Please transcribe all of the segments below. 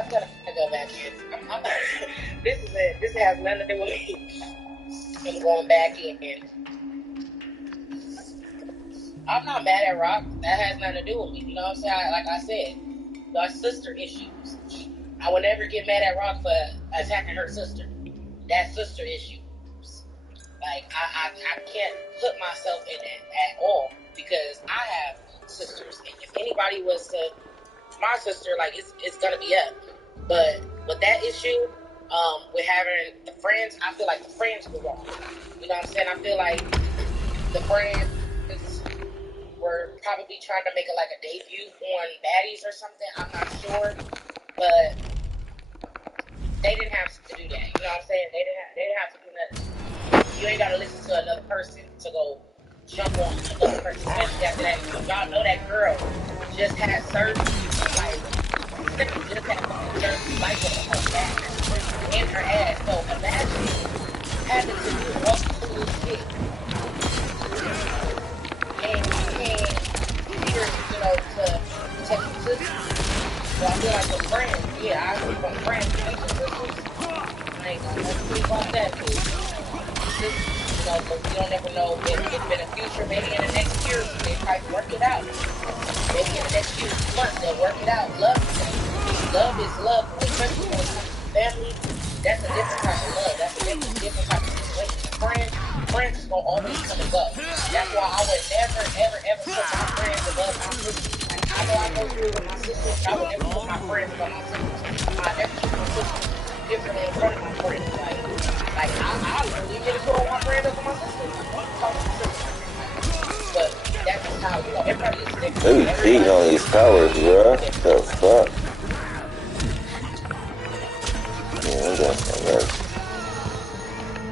I'm gonna go back in. This has nothing to do with me. I'm going back in. I'm not mad at Rock. That has nothing to do with me. You know what I'm saying? Like I said, our sister issues. I would never get mad at Rock for attacking her sister. That's sister issues. Like I can't put myself in that at all because I have sisters, and if anybody was to my sister, like it's gonna be up. But with that issue, with having the friends, I feel like the friends were wrong. You know what I'm saying? I feel like the friends were probably trying to make it like a debut on Baddies or something. I'm not sure, but they didn't have to do that. You know what I'm saying? They didn't have to do nothing. You ain't gotta listen to another person to go jump on another person, especially after that. Y'all know that girl just had surgery, like just had surgery, like her back and her ass. So imagine having to do all this shit and you can't hear, you know, to protect your sister. So I feel like with friends, yeah, I agree with friends, protect your sisters. I ain't gonna speak about that, too. You know, but you don't ever know if in the future, maybe in the next year, they might work it out. Maybe in the next few months, they'll work it out. Love is love, especially when it comes to family. That's a different type of love. That's a different type of situation. Friends is gonna always come and go. That's why I would never, ever, ever put my friends above my sisters. Like, I know I go through with my sisters, but I would never put my friends above my sisters. I never put my sisters differently in front of my friends. Like I really get into my friends over my sisters. Talk to my sisters. But that's just how, you know, everybody is different. They be cheating on these powers, bro. The fuck? Yeah, that's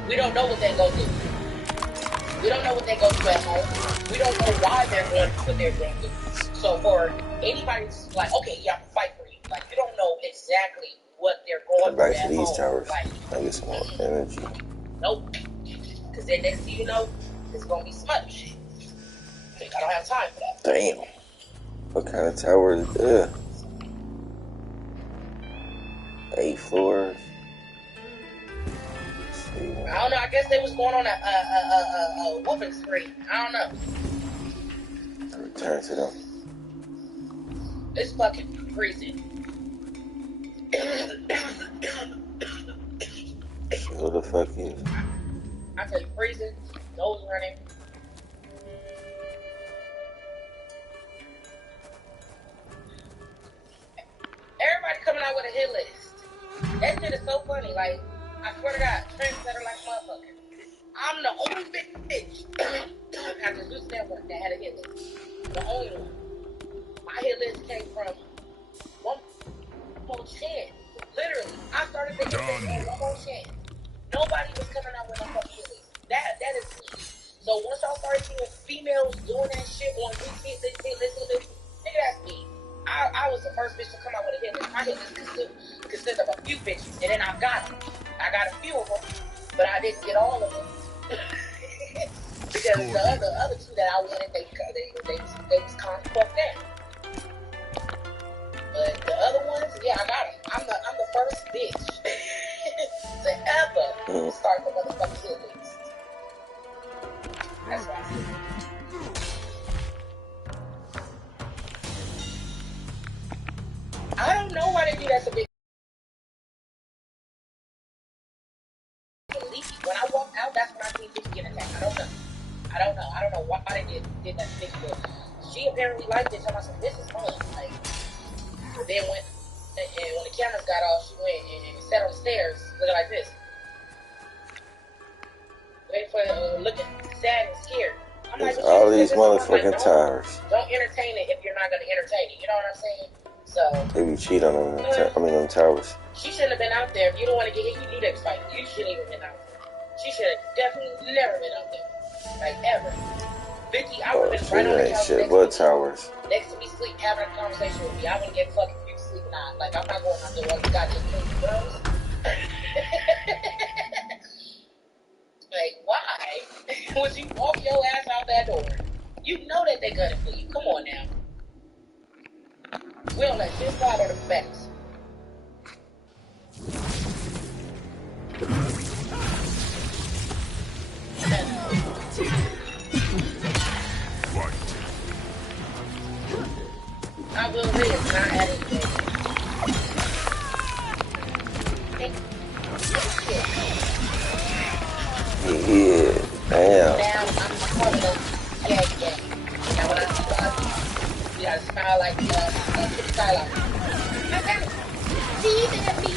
we don't know what they go through. We don't know what they go through at home. We don't know why they're going through what they're going through. So for anybody to like, okay, yeah, I'm gonna fight for you. Like, you don't know exactly what they're going through back to at these home. towers. Like, I get some more energy. Nope. Because then next thing you know, it's gonna be smut shit. I don't have time for that. Damn. What kind of tower is that? 8 floors. I don't know. I guess they was going on a whooping spree. I don't know. I return to them. It's fucking freezing. Who the fuck is? I tell you, freezing, nose running. Everybody coming out with a hit list. That shit is so funny. Like, I swear to God, trendsetter like motherfucker. I'm the only bitch at the Zeus Network that had a hit list. The only one. My hit list came from One More Chance. Literally, I started the hit list on One More Chance. Nobody was coming out with a fucking hit list. That is me. So once y'all started seeing females doing that shit on repeat, nigga, that's me. I was the first bitch to come out with a hit list. My hit list consists of a few bitches, and then I got a few of them, but I didn't get all of them because the other two that I wanted, they was kind of fucked down. But the other ones, yeah, I got them. I'm the first bitch to ever start the motherfucking hit list. That's what I said. I don't know why they do that to big. When I walked out, that's when I seen bitch get attacked. I don't know why they did that to Big Bill. She apparently liked it. So I said, this is fun. Like, then when the cameras got off, she went and sat on the stairs looking like this. Waiting for looking sad and scared. I'm like, all these motherfucking like, towers. Don't entertain it if you're not going to entertain it. You know what I'm saying? So they be cheating on them towers. She shouldn't have been out there. If you don't want to get hit, you knew they was fighting. You shouldn't even been out there. She should have definitely never been out there. Like, ever. Vicky, I would have been right on the couch next to me, sleep, having a conversation with me. I wouldn't get fucking you sleep or not. Like, I'm not going out there while you got your crazy girls. Like, why would you walk your ass out that door? You know that they're gunning for you. Come on now. We don't let shit slide on the facts. Yeah, damn. Now I'm calling them yeah. Now when I you gotta smile like Kitty Skyline. See that me?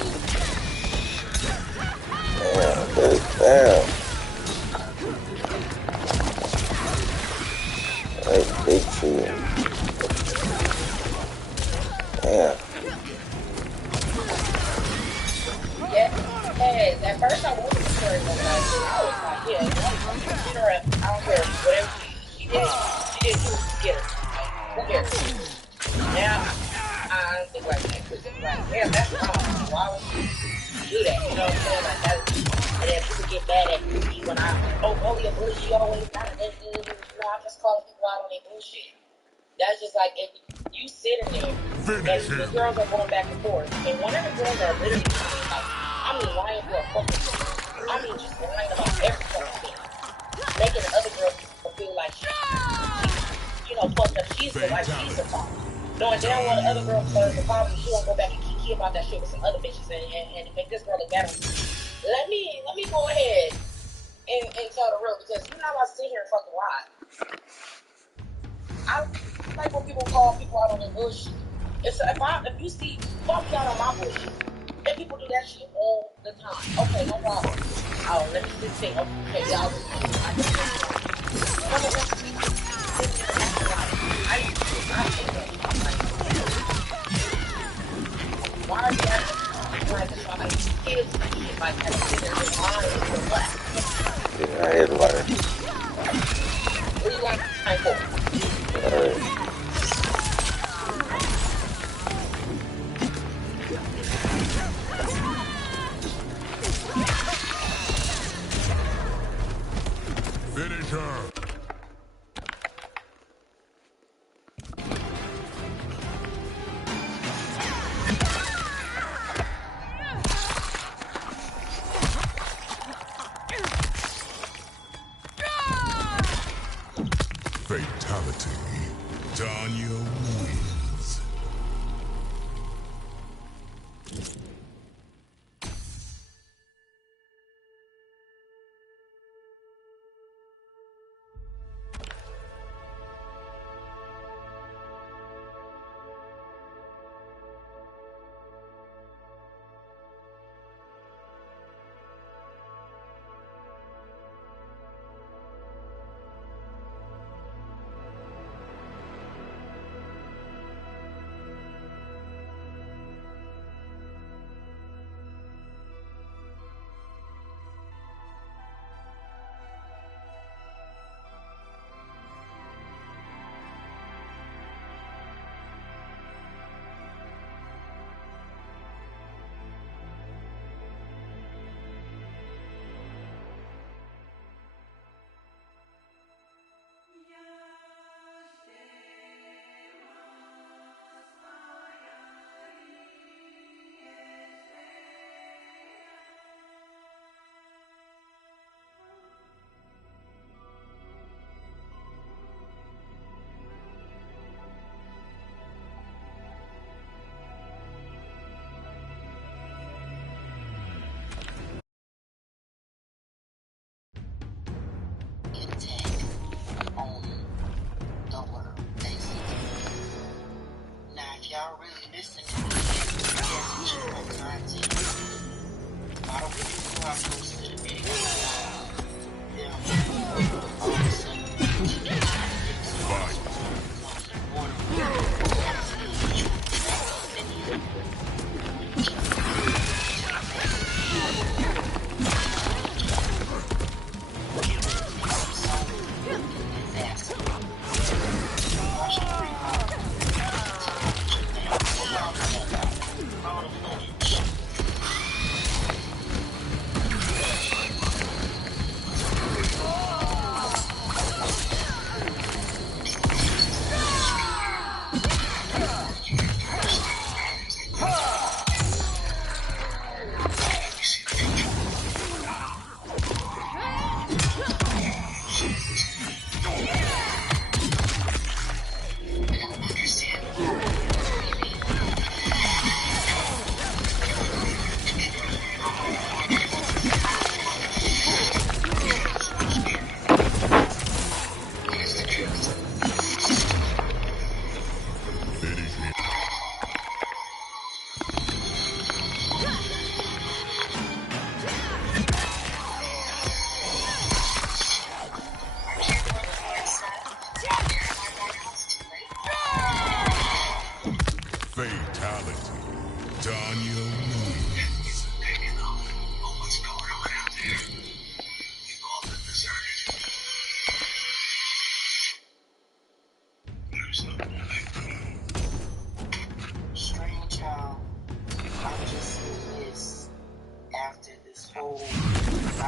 Damn. Hey, big chill. Damn. Yeah. Hey, at first I wasn't sure what I was like, yeah, get her up. I don't care. Whatever she did, you get her. Who cares? Now I don't think like that because it's like, damn, that's wrong. Why would you do that? You know what I'm saying? Like that. And then people get mad at me when only a bully, she always not a this. You know, I'm just calling people out on their bullshit. That's just like if you sitting there and two girls are going back and forth, and one of the girls are literally lying for a fucking thing. Just lying about every fucking thing, making the other girl feel like she's fucked up. She's the problem. Knowing damn well the other girl was the problem, she won't go back and kiki about that shit with some other bitches and make this girl look better. Let me go ahead and tell the real because you're not about to sit here and fucking lie. I like when people call people out on their bullshit. If you see call me out on my bullshit, and people do that shit all the time. Okay, no problem. Oh, let me just say, okay, y'all just I just why are you acting like somebody kids and shit like that? They're just lying for what? Yeah, I had to learn. What do you like for? Finish her. Fatality. Tanya wins. Y'all really listen to me, yes, you my content. I don't really know how close to the video. All of a sudden,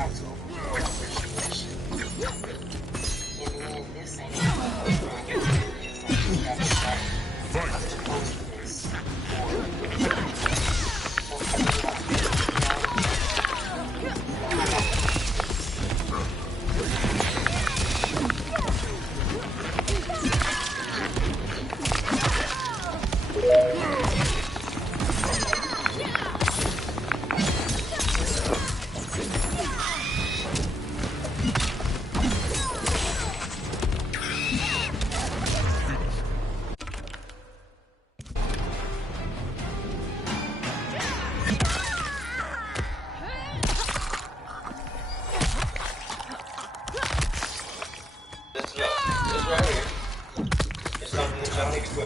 hard to avoid a situation. In the end, this ain't about it's like that stuff. Closeness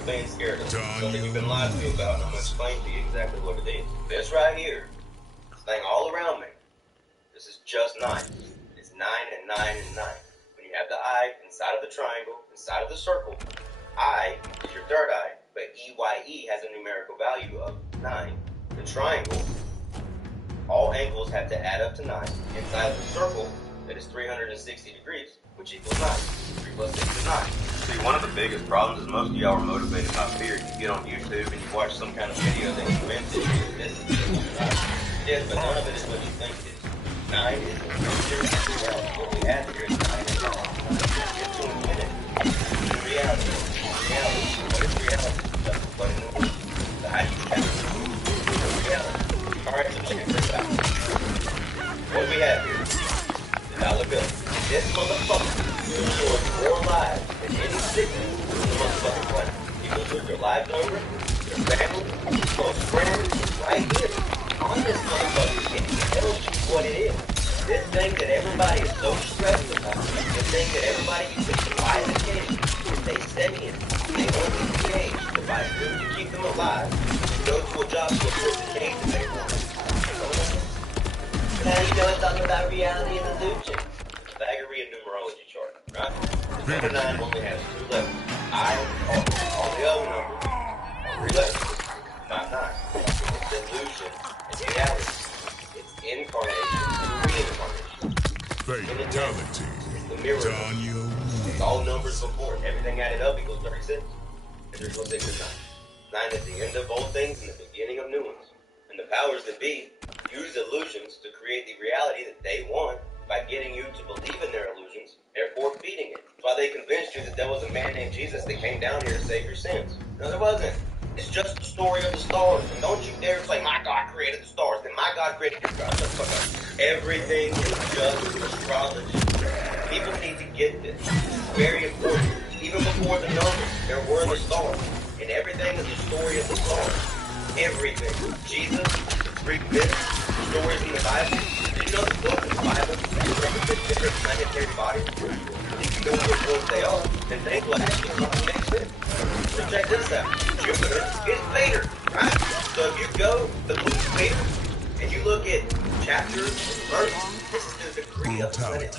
being scared of. Something you've been lied to you about, and I'm going to explain to you exactly what it is. This right here, this thing all around me, this is just 9. It's 9 and 9 and 9. When you have the eye inside of the triangle, inside of the circle, I is your third eye, but EYE has a numerical value of 9. The triangle, all angles have to add up to 9. Inside of the circle, that is 360 degrees, which equals 9. 3 plus 6 is 9. See, one of the biggest problems is most of y'all are motivated by fear. You get on YouTube and you watch some kind of video that convinces you that this is right. Yes, but none of it is what you think it is. 9 is the future of reality. What we have here is 9 and 9. Get to in a minute. Reality. Reality. What is reality? That's what it is. So how do you have it? Reality. Alright, so check this out. What do we have here? The dollar bill. This motherfucker destroys more lives than any sickness in the motherfucking planet. People lose their lives over it, their family, close friends, right here. On this motherfucker, and it tells you what it is. This thing that everybody is so stressed about, the thing that everybody uses to buy the cage, if they study it, they only the cage to buy food to keep them alive, to go to a job to afford the cage that they want. How do you know it's talking about reality and illusion? Vagary and numerology chart, right? The number 9 only has 2 letters. I, all the other numbers are 3 letters, not 9. It's illusion, it's reality, it's incarnation, reincarnation. Fatality. It's the mirror. It's all numbers before it. Everything added up equals 36. And 3 plus 6 is 9. 9 is the end of old things and the beginning of new ones. And the powers that be use illusions to create the reality that they want by getting you to believe in their illusions, therefore feeding it. That's why they convinced you that there was a man named Jesus that came down here to save your sins. No, there wasn't. It's just the story of the stars. And don't you dare say, my God created the stars, then my God created your God. Everything is just astrology. People need to get this. It's very important. Even before the numbers, there were the stars. And everything is the story of the stars. Everything. Jesus, the Greek myths, the stories in the Bible. Did you know the books in the Bible represent different planetary bodies? If you know which ones they are, then they will actually make sense. So check this out. Jupiter is Vader, right? So if you go to the book of Vader and you look at chapters and verses, this is the degree of the planet.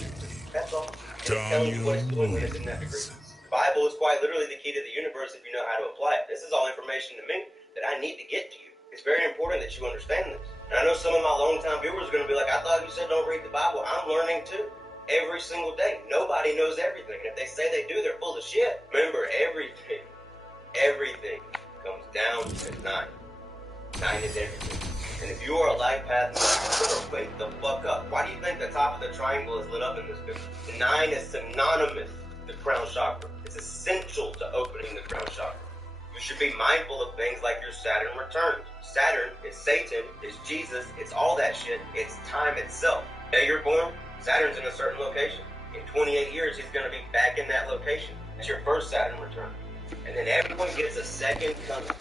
That's all. And it's telling you what it's doing when it's in that degree. The Bible is quite literally the key to the universe if you know how to apply it. This is all information to me that I need to get to you. It's very important that you understand this. And I know some of my long-time viewers are going to be like, I thought you said don't read the Bible. I'm learning too. Every single day. Nobody knows everything. And if they say they do, they're full of shit. Remember, everything comes down to 9. 9 is everything. And if you are a life path, you better wake the fuck up. Why do you think the top of the triangle is lit up in this picture? The 9 is synonymous with the crown chakra. It's essential to opening the crown chakra. You should be mindful of things like your Saturn returns. Saturn is Satan, is Jesus, it's all that shit. It's time itself. The day you're born, Saturn's in a certain location. In 28 years, he's going to be back in that location. That's your first Saturn return. And then everyone gets a second coming of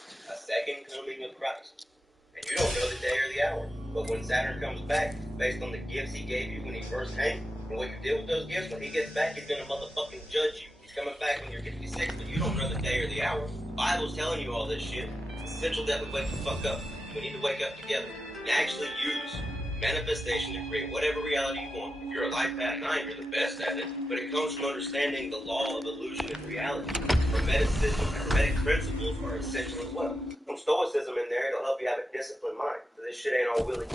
Christ. And you don't know the day or the hour. But when Saturn comes back, based on the gifts he gave you when he first came, and what you did with those gifts, when he gets back, he's going to motherfucking judge you. He's coming back when you're 56, but you don't know the day or the hour. The Bible's telling you all this shit. It's essential that we wake the fuck up. We need to wake up together and actually use manifestation to create whatever reality you want. If you're a life path 9, you're the best at it. But it comes from understanding the law of illusion and reality. Hermeticism and hermetic principles are essential as well. Some stoicism in there, it'll help you have a disciplined mind. So this shit ain't all willy.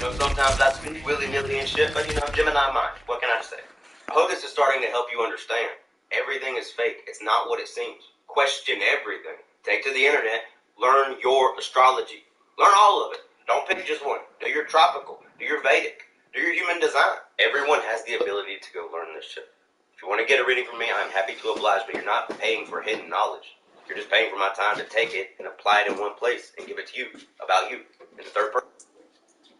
You know, sometimes I speak willy-nilly and shit, but you know, Gemini mind. What can I say? I hope this is starting to help you understand. Everything is fake. It's not what it seems. Question everything. Take to the internet. Learn your astrology. Learn all of it. Don't pick just one. Do your tropical. Do your Vedic. Do your human design. Everyone has the ability to go learn this shit. If you want to get a reading from me, I'm happy to oblige, but you're not paying for hidden knowledge. You're just paying for my time to take it and apply it in one place and give it to you, about you, in the third person.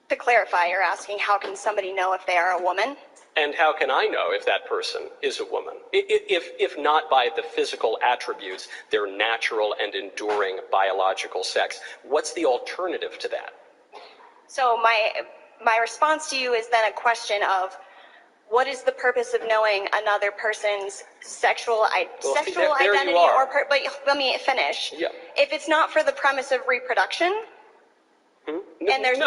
To clarify, you're asking how can somebody know if they are a woman? And how can I know if that person is a woman? If not by the physical attributes, their natural and enduring biological sex. What's the alternative to that? So my response to you is then a question of, what is the purpose of knowing another person's sexual identity? But let me finish. Yeah. If it's not for the premise of reproduction, and there's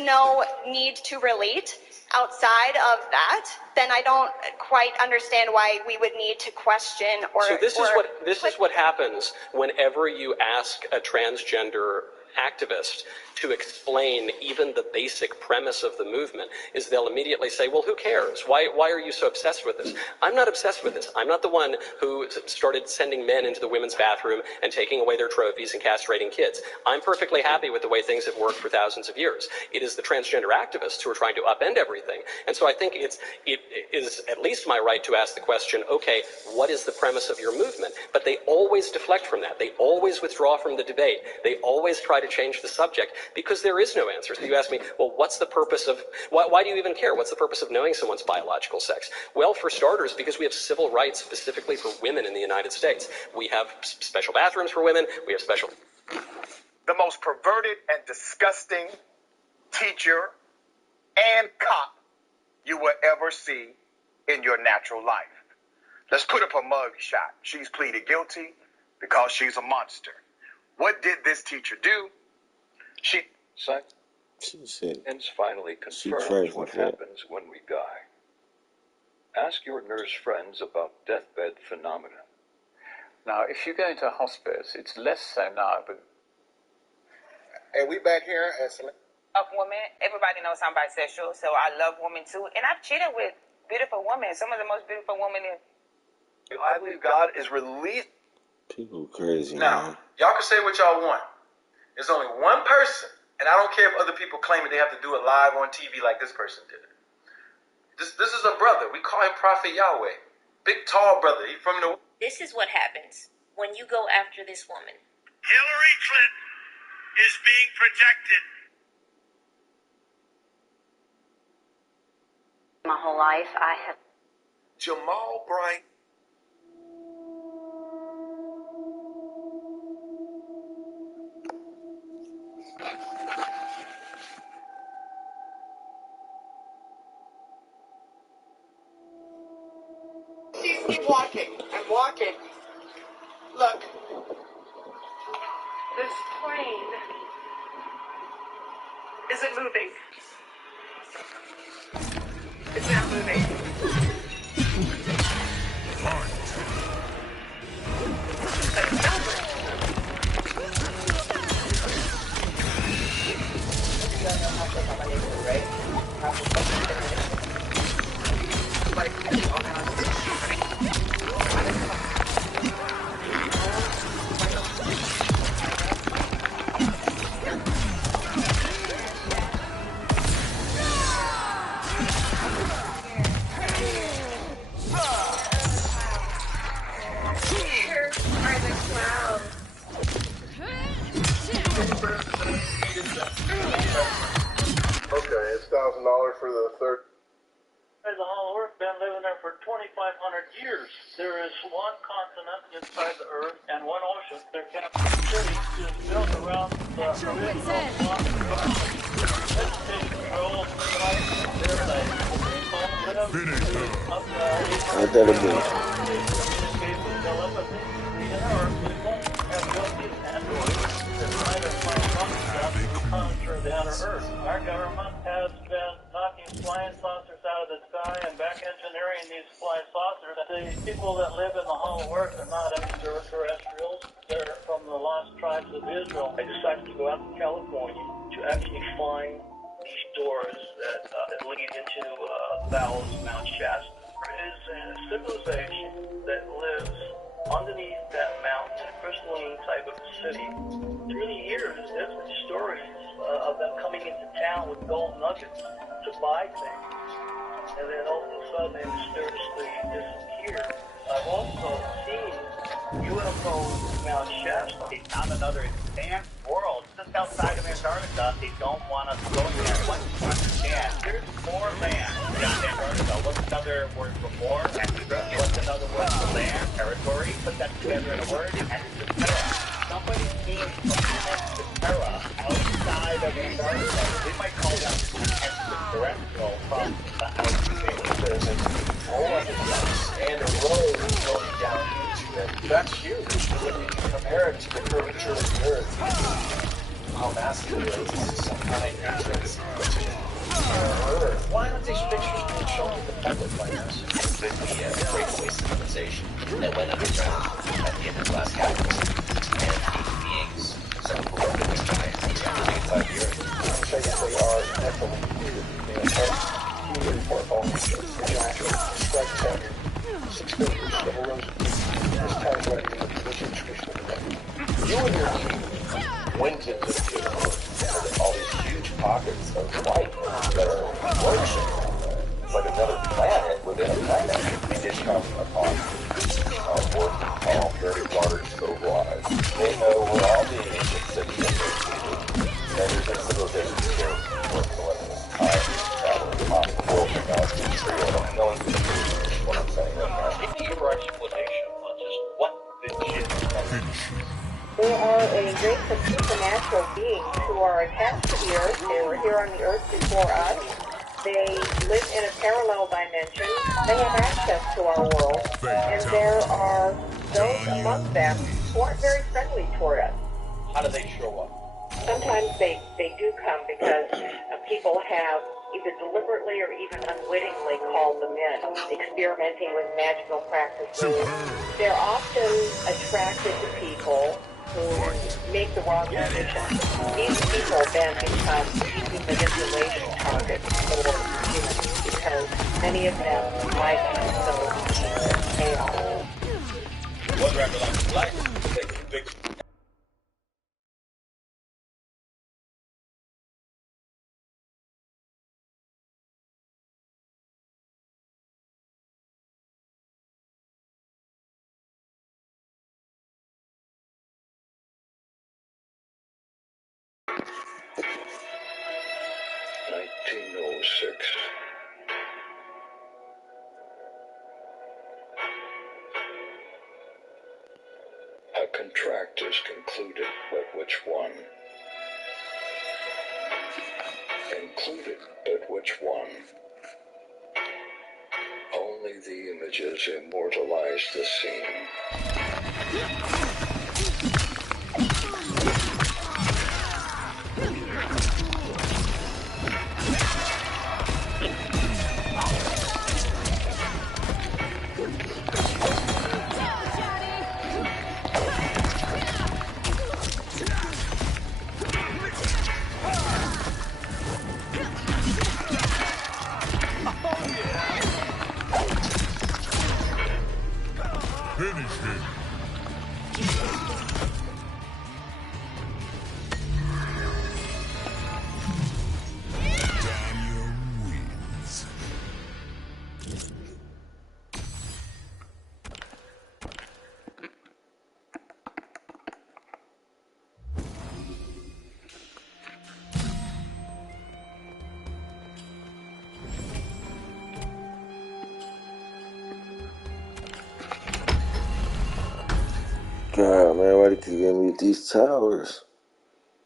no need to relate outside of that, then I don't quite understand why we would need to question or. So this is what happens whenever you ask a transgender activist to explain even the basic premise of the movement, is they'll immediately say, well, who cares? Why are you so obsessed with this? I'm not obsessed with this. I'm not the one who started sending men into the women's bathroom and taking away their trophies and castrating kids. I'm perfectly happy with the way things have worked for thousands of years. It is the transgender activists who are trying to upend everything. And so I think it is at least my right to ask the question, okay, what is the premise of your movement? But they always deflect from that. They always withdraw from the debate. They always try to change the subject, because there is no answer. So you ask me, well, what's the purpose of, why do you even care? What's the purpose of knowing someone's biological sex? Well, for starters, because we have civil rights specifically for women in the United States. We have special bathrooms for women. We have special... The most perverted and disgusting teacher and cop you will ever see in your natural life. Let's put up a mug shot. She's pleaded guilty because she's a monster. What did this teacher do? She said Science finally confirms what happens when we die. Ask your nurse friends about deathbed phenomena. Now, if you go into a hospice, it's less so now, but... And we back here at of women. Everybody knows I'm bisexual, so I love women too. And I've cheated with beautiful women. Some of the most beautiful women in... I believe God is released. People crazy, now, man. Y'all can say what y'all want. There's only one person, and I don't care if other people claim that they have to do it live on TV like this person did it. This is a brother. We call him Prophet Yahweh. Big, tall brother. He's from the... This is what happens when you go after this woman. Hillary Clinton is being protected. My whole life, I have... Jamal Bryant. Keep walking. I'm walking. Look. This plane isn't moving. It's not moving. Okay, it's $1,000 for the third. The whole earth been living there for 2,500 years. There is one continent inside the earth and one ocean. Their capital city is built around the original Our government has been knocking flying saucers out of the sky and back engineering these flying saucers. The people that live in the Hollow Earth are not extraterrestrials. They're from the lost tribes of Israel. I decided to go out to California to actually find these doors that lead into the bowels of Mount Shasta. There is a civilization that lives underneath that mountain, a crystalline type of city. Through the years, there's been stories of them coming into town with gold nuggets to buy things, and then all of a sudden they mysteriously disappear. I've also seen UFOs in Mount Shasta. It's not another advanced world just outside of Antarctica. They don't want us going there. Once you understand, there's more land beyond Antarctica. What's another word for more? Extra. What's another word for land? Territory. Put that together in a word. Extra. Somebody came from Terra outside of Antarctica. We might call that extraterrestrial from the outer space. There's a hole in the ice and a road going down into it. That's huge. When you compare it to the curvature of the Earth, how massive it is, some kind of entrance to Earth. Why aren't these pictures being shown to the public by us? It could be a breakaway civilization that went underground at the end of the last cataclysm. And human beings, some of whom have been giants, each under 5 years. Basically, are naturally here. They are human portfolios. The giant strike tenure, 6 fingers, double rows of teeth. This ties right into the tradition of the You and your team went into the field all these huge pockets of light that are flourishing. It's like another planet within a planet. We did come upon working tall, very large oval eyes. They know we're all the ancient cities and there's been civilizations here for millennials. Time, travel, world technology, material. No one's going to do what I'm saying right now. Give me your explanation on just what the shit is. They are a race of supernatural beings who are attached to the Earth. They were here on the Earth before us. They live in a parallel dimension. They have access to our world. And there are those among them who aren't very friendly toward us. How do they show up? Sometimes they do come because people have either deliberately or even unwittingly called them in, experimenting with magical practices. They're often attracted to people who make the wrong decision. These people then become easy manipulation targets for humans because many of them like those chaos. One rapper like black, big. A contract is concluded, but which one? Included, but which one? Only the images immortalize the scene. Finish him. Daniel wins. God, man, why they keep getting me with these towers?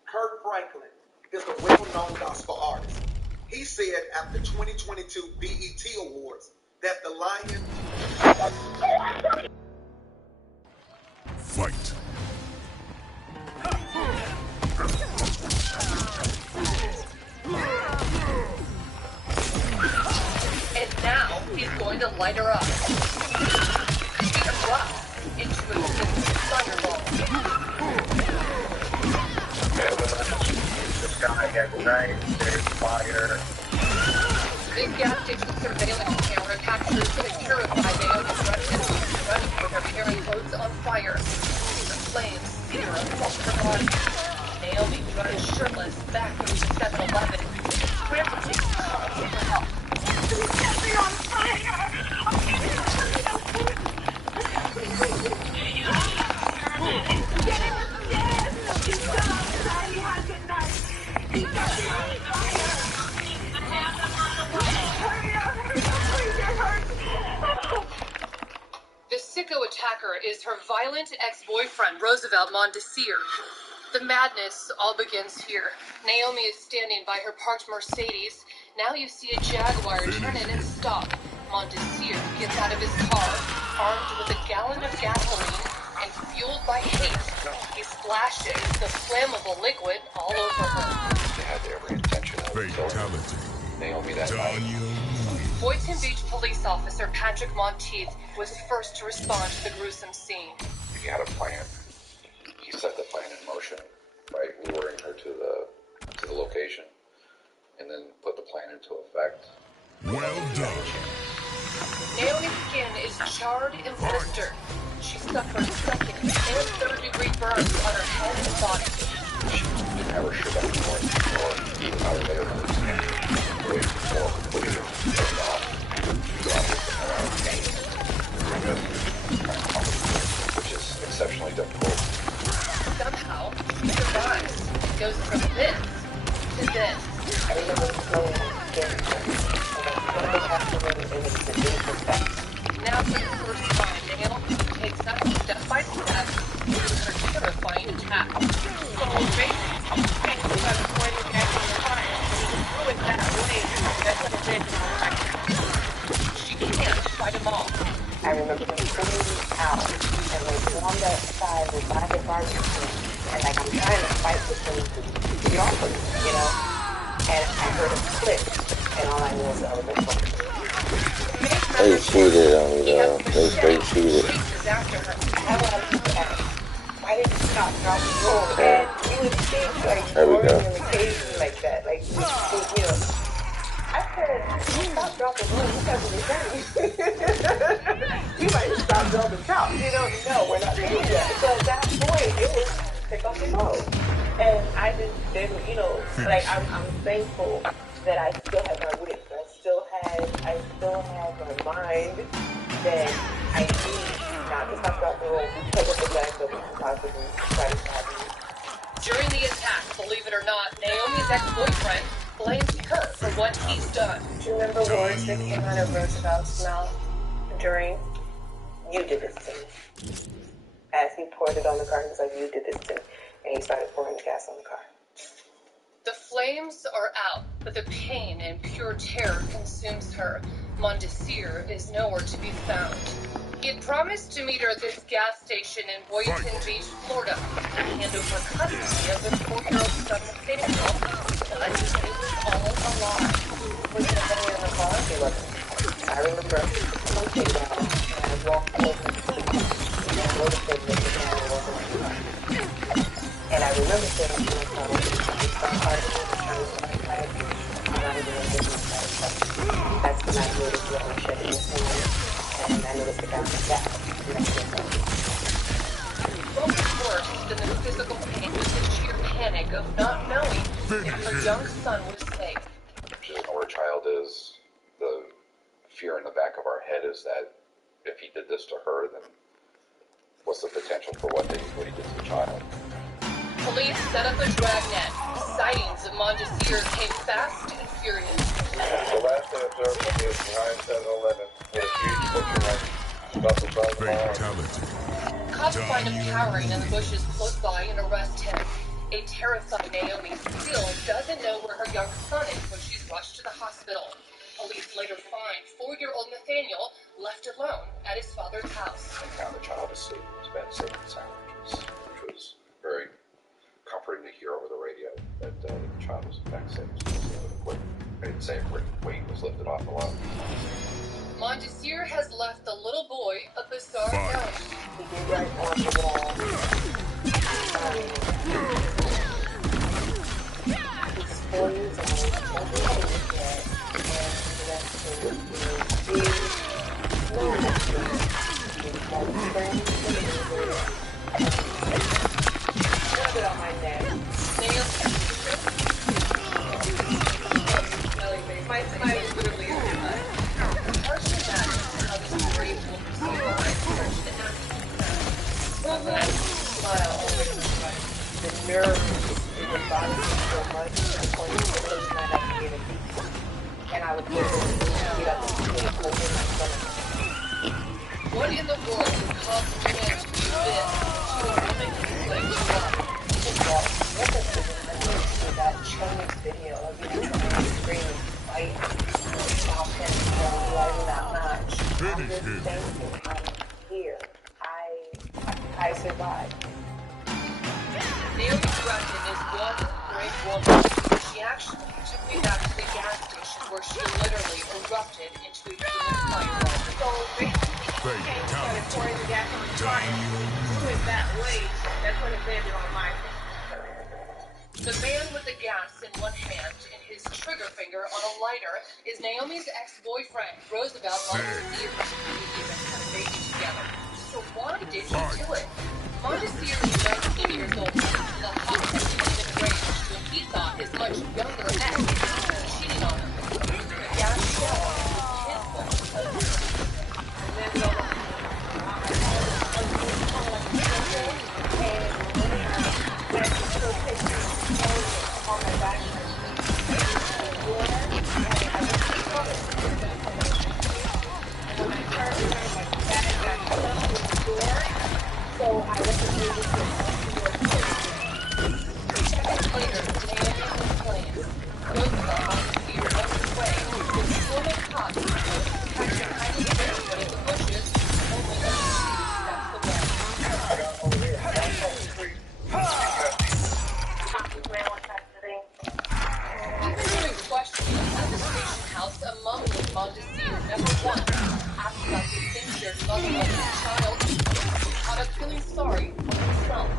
Kirk Franklin is a well-known gospel artist. He said at the 2022 BET Awards that the Lion... Fight. And now he's going to light her up. She erupts into a thunderball. The sky had Right, there's fire. This gas station surveillance camera captures a terrified Naomi's running with her carrying clothes on fire. The flames sear across her body. Naomi runs shirtless back into 7-Eleven, scrambling to call for help. Set me on fire! The sicko attacker is her violent ex-boyfriend, Roosevelt Mondesir. The madness all begins here. Naomi is standing by her parked Mercedes. Now you see a Jaguar turn in and stop. Mondesir gets out of his car, armed with a gallon of gasoline, and fueled by hate, he splashes the flammable liquid all over her. They had every intention of killing Naomi that night. Boynton Beach police officer Patrick Monteith was first to respond to the gruesome scene. He had a plan. He set the plan in motion by luring her to the location, and then put the plan into effect. Well done. Naomi's skin is charred and blistered. She suffered second and third-degree burns on her head and body. She never should have been more even out of there. Way before putting her off. Which is exceptionally difficult. Somehow, she survives. It goes from this to this. Now for the first time, Naomi takes us step by step through her terrifying attack. So basically, I was pointing at the fire, ruined that way. That's what it did. She can't fight them all. I remember them pulling me out, and like on that side was by the barbecue, and like I'm trying to fight with them to get off of me, you know? And I heard a click, and all I knew was the other one. They cheated on me though. They straight cheated. Why didn't you stop dropping the roll? And you would think like Jordan and occasion like that. Like you know. I said, stop dropping the roll, you have to be ready. You might stop dropping top. You don't know, we're not doing that. So at that point it was pick up the roll. And I just didn't, you know, like I'm thankful that I still have my wits. I still have my mind that I need not to stop dropping the roll because of the fact that we can possibly try to stop me. During the attack, believe it or not, Naomi's ex-boyfriend blames her for what he's done. Do you remember words that came out of Roosevelt's mouth during, you did this to me? As he poured it on the car, he was like, you did this to me. And he started pouring the gas on the car. The flames are out, but the pain and pure terror consumes her. Mondesir is nowhere to be found. He had promised to meet her at this gas station in Boynton Beach, Florida, and hand over custody of the 4-year-old son Nathaniel, but it was all a lie. Was there anyone in the car? He wasn't. I remember something down, and I walked over to the and I noticed that the man wasn't in the car. And I remember saying to myself, that's when I noticed the other shit in his hand, and I noticed the guy was back. What was worse than the physical pain was the sheer panic of not knowing if her young son was safe. She doesn't know where her child is. The fear in the back of our head is that if he did this to her, then what's the potential for what he did to the child? Police set up a dragnet. Sightings of Mondesir came fast and furious. The last thing observed when he was behind 7-Eleven with a huge picture right about the size of my arm. Cops find him cowering in the bushes close by and arrest him. A terrified Naomi still doesn't know where her young son is when she's rushed to the hospital. Police later find 4-year-old Nathaniel left alone at his father's house. And found the child asleep. It's been safe and sound, which was very comforting to hear over the radio that the child was in fact safe. They didn't say a weight was lifted off the lot. Mondesir has left the little boy a bizarre note. Right on the wall. He's 4 years nerve is bothering me so much to the point that every night I can get a beat. And I would get up and feel a cold in my stomach. What in the world would cause a man to do this to a woman who's playing to love? Well, what this is that Chinese video of you trying to scream, fight, stop him, realizing that match. I'm just thankful I'm here. I survived. Naomi Grafton is one great woman. She actually took me back to the gas station where she literally erupted into a human fireball. So basically, she started pouring the gas on the car and threw it that way. That's when it landed on my face. The man with the gas in one hand and his trigger finger on a lighter is Naomi's ex-boyfriend, Roosevelt Montesir. They even had a baby together. So why did he do it? Montesir is 19 years old, with a hot even rage when he thought his much younger ex was cheating on him. The gas shell was his fault. And then the on my back. So I was able to seconds later, Naomi complains. Roosevelt Montesir runs away with a swarm of cops catching tiny barefoot in the bushes, only to that's the way. Even during questioning at the station house, a mum with Montesir never once asked about the injured mother of his child, caught up feeling sorry for himself.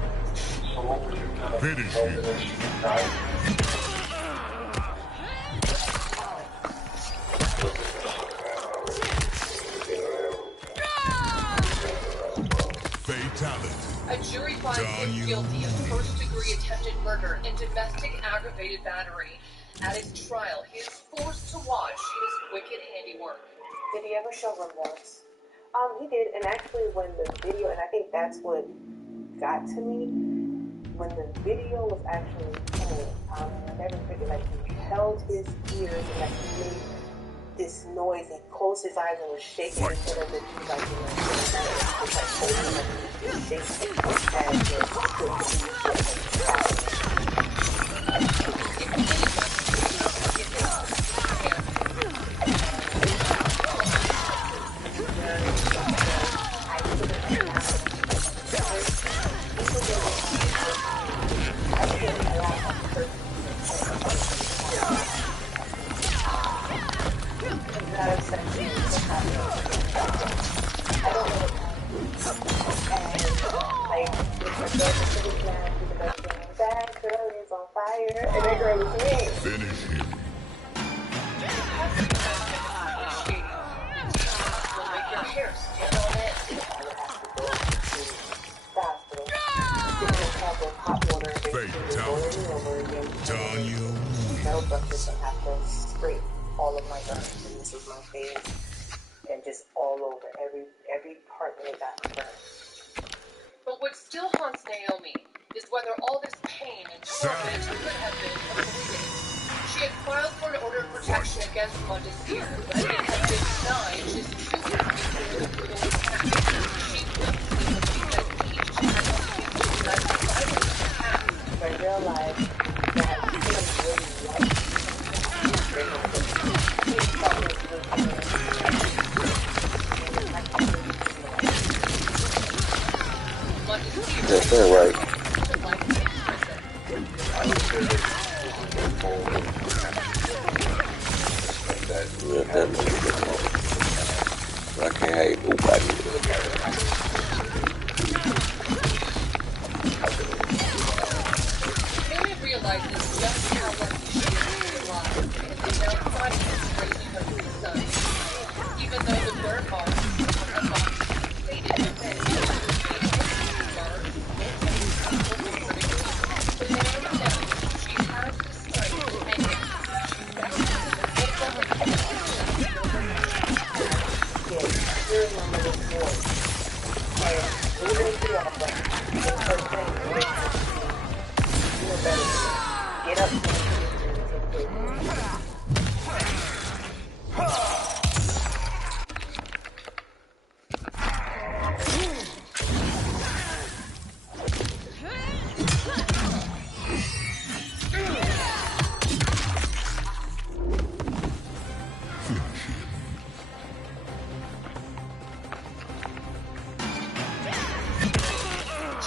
Finish him. Fatality. A jury finds him guilty of first-degree attempted murder and domestic aggravated battery. At his trial, he is forced to watch his wicked handiwork. Did he ever show remorse? He did, and actually when the video, and I think that's what got to me, when the video was actually playing, I'll never forget, like, he held his ears and like he made this noise, he closed his eyes and was shaking instead of the just like, you know, just like holding him, just shaking as that girl is on fire, and that girl is me. Finish him. Metal brushes and have to scrape all of my burns, and this is my face, and just all over every part that it got burned. But what still haunts Naomi is whether all this pain and torment could have been avoided. She had filed for an order of protection against Montesir, but it had been denied just 2 weeks before the brutal attack. She lives with the belief that each had to be I realized that he was really like that's not right. I can't hate nobody. Naomi realizes just how lucky she is to be alive, and now finally raising her 3 sons. Even though the burn marks on her body faded within, but Naomi knows she has the strength to make it.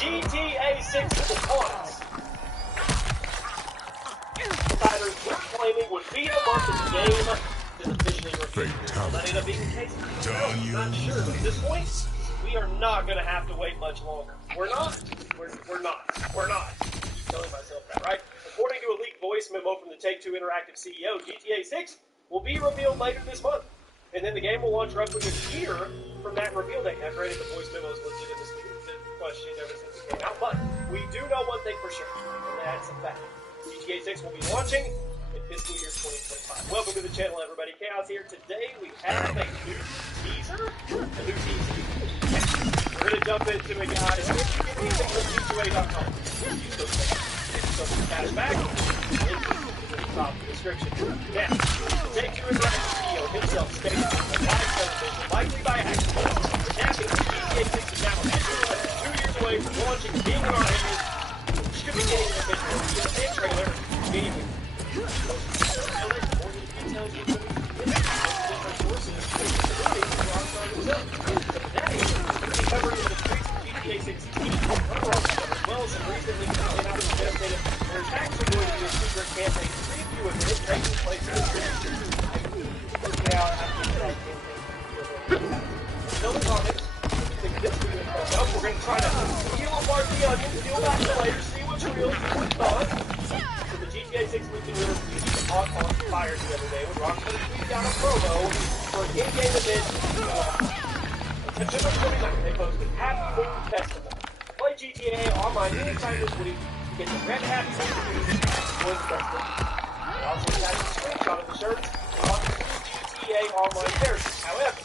GTA 6 is upon us. Insiders were claiming would be the month of the game is officially revealed. Will that end up being the case? I'm not sure, but at this point, we are not going to have to wait much longer. We're not. We're not. I keep telling myself that, right? According to a leaked voice memo from the Take-Two Interactive CEO, GTA 6 will be revealed later this month. And then the game will launch roughly a year from that reveal date. Now, granted, the voice memo is listed in this question ever since it came out, but we do know one thing for sure, and that's a fact. GTA 6 will be launching in fiscal year 2025. Welcome to the channel, everybody. Chaos here. Today we have a new teaser. We're going to jump into it, guys. If you get anything from U2A.com, use those things. Get yourself some cash back. Link is in the top of the description. Now, Take-Two Interactive CEO himself stated on live television, likely by accident, recapping the GTA 6 is now 2 years away from launching, being in our hands. We should be getting an official review and trailer immediately. More details with different sources, including Rockstar himself. So today, we'll be covering the streets of GTA 6 team from Rockstar, as well as some recently coming out of the devastated. There's actually going to be a secret campaign preview of it taking place in the streets. No comments. This video comes up. We're going to try to peel apart the onion, peel back the layers, see what's real, see what's not. So the GTA 6 weekly review was hot on fire the other day when Rockstar tweeted out a promo for an in-game event. On September 29th, they posted Happy Moon Festival. Play GTA online anytime this week to get the red Happy Moon Moon Festival. They also had a screenshot of the shirts on the GTA online characters. However,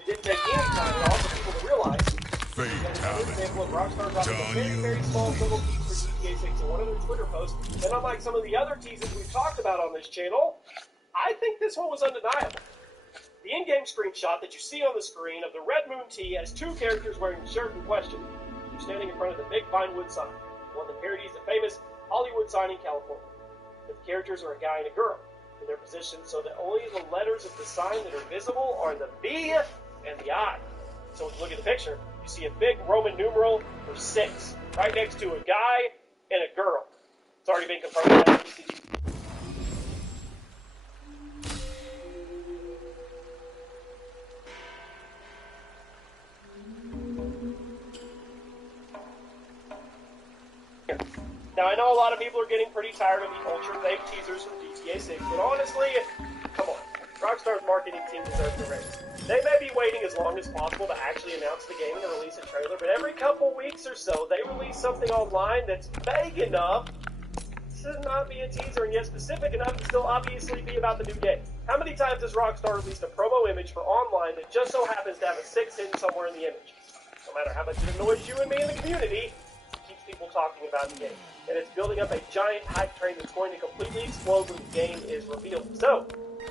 it didn't take any time at all for people to realize that an example of Rockstar dropping a very, very small little piece for GTA 6 in one of their Twitter posts. And unlike some of the other teases we've talked about on this channel, I think this one was undeniable. The in-game screenshot that you see on the screen of the Red Moon tee has two characters wearing the shirt in question. They're standing in front of the big Vinewood sign, one that parodies the famous Hollywood sign in California. The characters are a guy and a girl. And they're positioned so that only the letters of the sign that are visible are the B and the I. So when you look at the picture, you see a big Roman numeral for 6, right next to a guy and a girl. It's already been confirmed by the Now, I know a lot of people are getting pretty tired of the ultra-fake teasers from GTA 6, but honestly, come on. Rockstar's marketing team deserves a raise. They may be waiting as long as possible to actually announce the game and to release a trailer, but every couple weeks or so, they release something online that's vague enough to not be a teaser, and yet specific enough to still obviously be about the new game. How many times has Rockstar released a promo image for online that just so happens to have a 6 hidden somewhere in the image? No matter how much it annoys you and me in the community, it keeps people talking about the game. And it's building up a giant hype train that's going to completely explode when the game is revealed. So,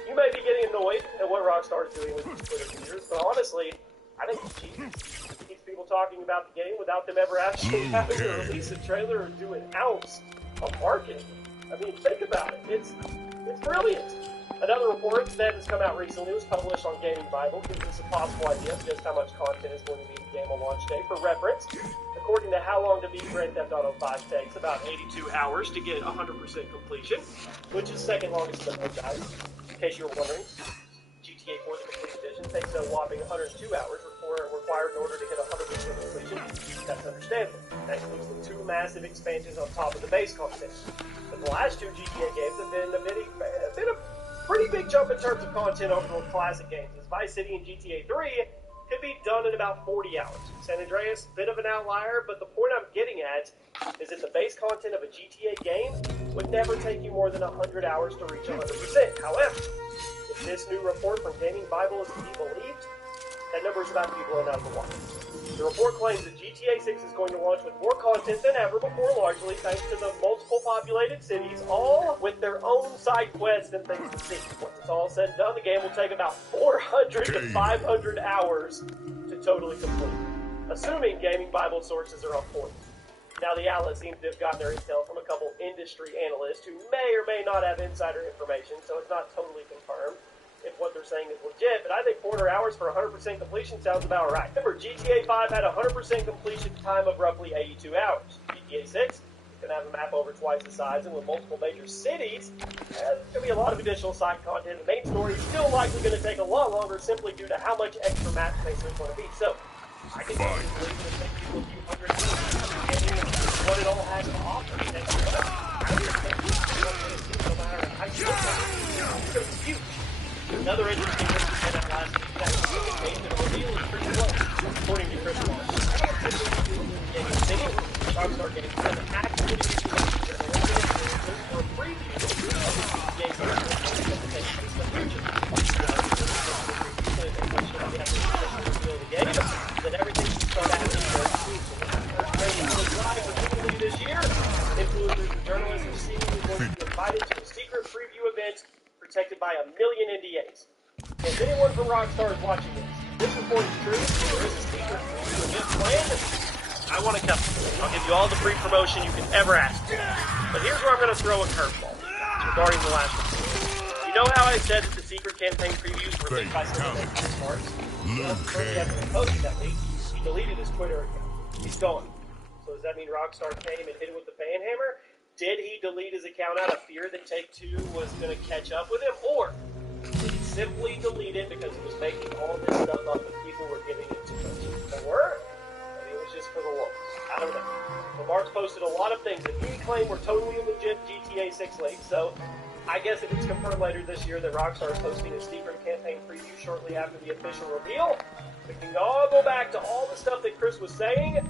you may be getting annoyed at what Rockstar is doing with these Twitter features, but honestly, I think it's cheating. It keeps people talking about the game without them ever actually having to release a trailer or do an ounce of marketing. I mean, think about it. It's brilliant. Another report that has come out recently was published on Gaming Bible, gives us a possible idea of just how much content is going to be in the game on launch day. For reference, according to How Long to Beat Grand Theft Auto 5 takes about 82 hours to get 100% completion, which is second longest in the book, guys. In case you were wondering, GTA 4 The Complete Edition takes a whopping 102 hours required in order to hit 100% completion. That's understandable. That includes the 2 massive expansions on top of the base content. But the last 2 GTA games have been a pretty big jump in terms of content over the classic games, as Vice City and GTA 3 could be done in about 40 hours. San Andreas, bit of an outlier, but the point I'm getting at is that the base content of a GTA game would never take you more than 100 hours to reach 100%. However, if this new report from Gaming Bible is to be believed, that number is about to be blown out of the water. The report claims that GTA 6 is going to launch with more content than ever before, largely thanks to the multiple populated cities, all with their own side quests and things to see. Once it's all said and done, the game will take about 400 to 500 hours to totally complete, assuming Gaming Bible sources are on point. Now, the outlet seems to have gotten their intel from a couple industry analysts who may or may not have insider information, so it's not totally confirmed. if what they're saying is legit, but I think 400 hours for 100% completion sounds about right. Remember, GTA 5 had a 100% completion time of roughly 82 hours. GTA 6 is going to have a map over twice the size, and with multiple major cities, there's going to be a lot of additional side content. The main story is still likely going to take a lot longer simply due to how much extra map space there's going to be. So, I can believe it's going to take people a few hundred years to get what it all has to offer. And I would expect no matter how you look at it, it's huge. Another interesting thing we said last week is that the game that reveal is pretty close, according to Chris Moss. Rockstar getting some actually for a preview of the game that everything should start happening very soon. This year, influencers and journalists are seemingly going to be invited to a secret preview event protected by 1 million NDAs. If anyone from Rockstar is watching this report is true, there is a secret preview event planned. I want to come. I'll give you all the free promotion you can ever ask for. But here's where I'm going to throw a curveball regarding the last report. You know how I said that the secret campaign previews were leaked by some of the smarts? After he posted that leak, he deleted his Twitter account. He's gone. So does that mean Rockstar came and hit him with the ban hammer? Did he delete his account out of fear that Take-Two was going to catch up with him? Or did he simply delete it because he was making all this stuff up and people were giving it too much? Or maybe it was just for the lulz. I don't know. But Mark's posted a lot of things that he claimed were totally legit GTA 6 leaks, so I guess if it's confirmed later this year that Rockstar is hosting a secret campaign preview shortly after the official reveal, we can all go back to all the stuff that Chris was saying, and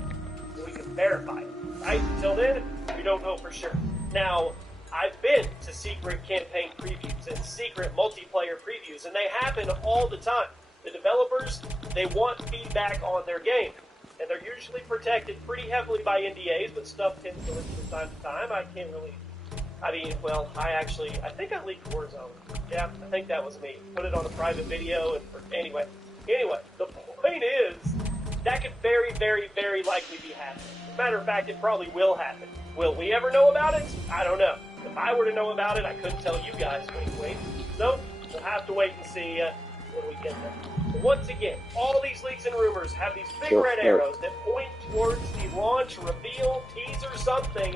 we can verify it. Right? Until then, we don't know for sure. Now, I've been to secret campaign previews and secret multiplayer previews, and they happen all the time. The developers, they want feedback on their game, and they're usually protected pretty heavily by NDAs, but stuff tends to leak from time to time. I can't really... I think I leaked Warzone. Yeah, I think that was me. Put it on a private video, and anyway, the point is, that could very, very, very likely be happening. As a matter of fact, it probably will happen. Will we ever know about it? I don't know. If I were to know about it, I couldn't tell you guys. Wait. So, we'll have to wait and see when we get there. But once again, all these leaks and rumors have these big red arrows that point towards the launch, reveal, teaser, something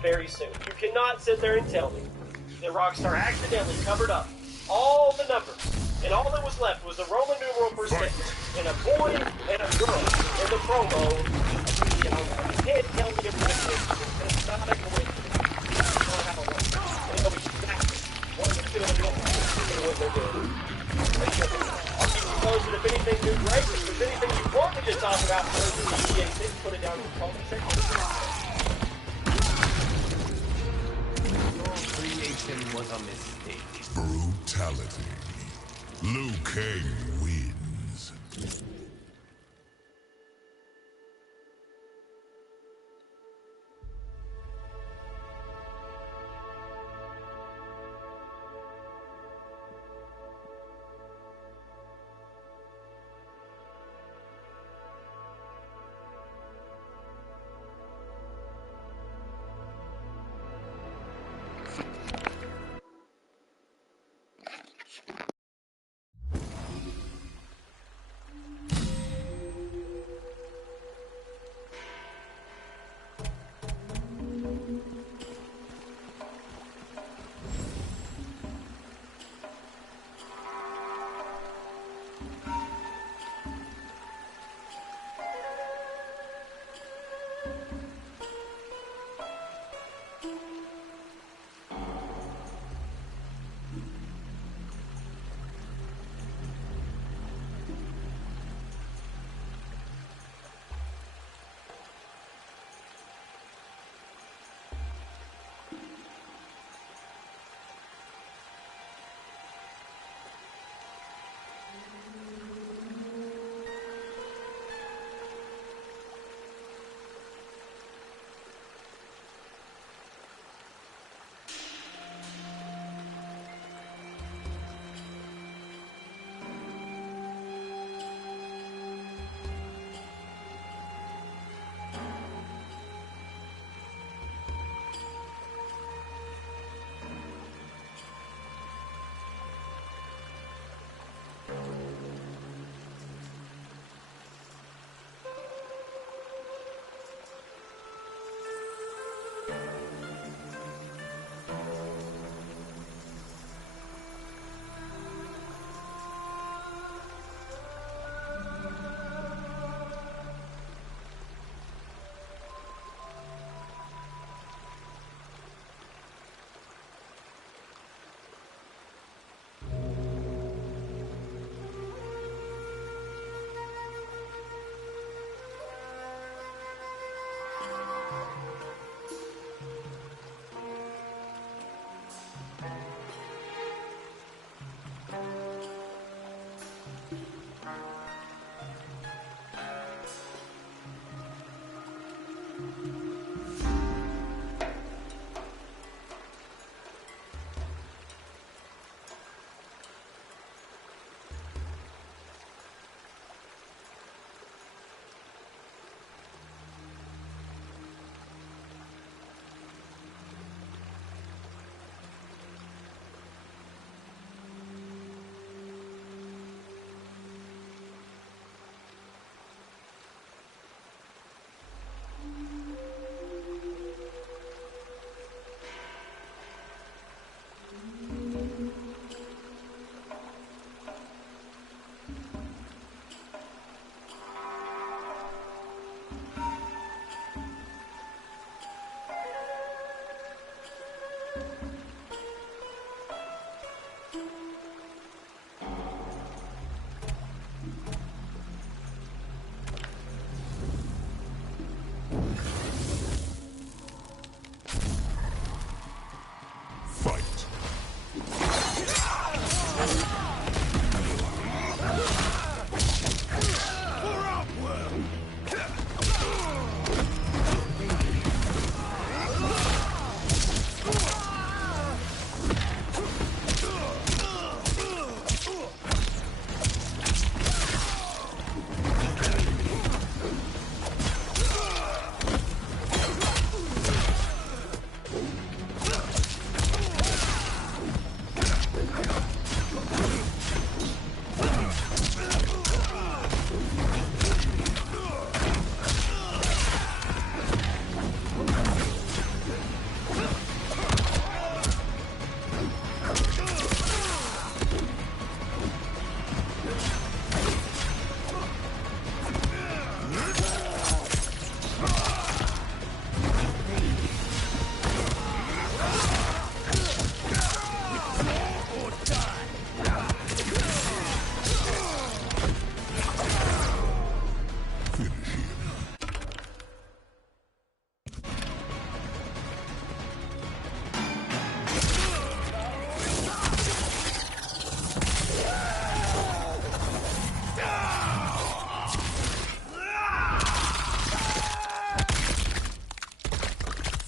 very soon. You cannot sit there and tell me that Rockstar accidentally covered up all the numbers, and all that was left was a Roman numeral % and a boy and a girl in the promo. You can't tell me it's not a coincidence. I don't have a one. They know exactly what they're doing and what they're doing. I'll keep you posted if anything new breaks. If there's anything you want me to talk about for GTA 6, put it down in the comment section. Your creation was a mistake. Brutality. Liu Kang wins.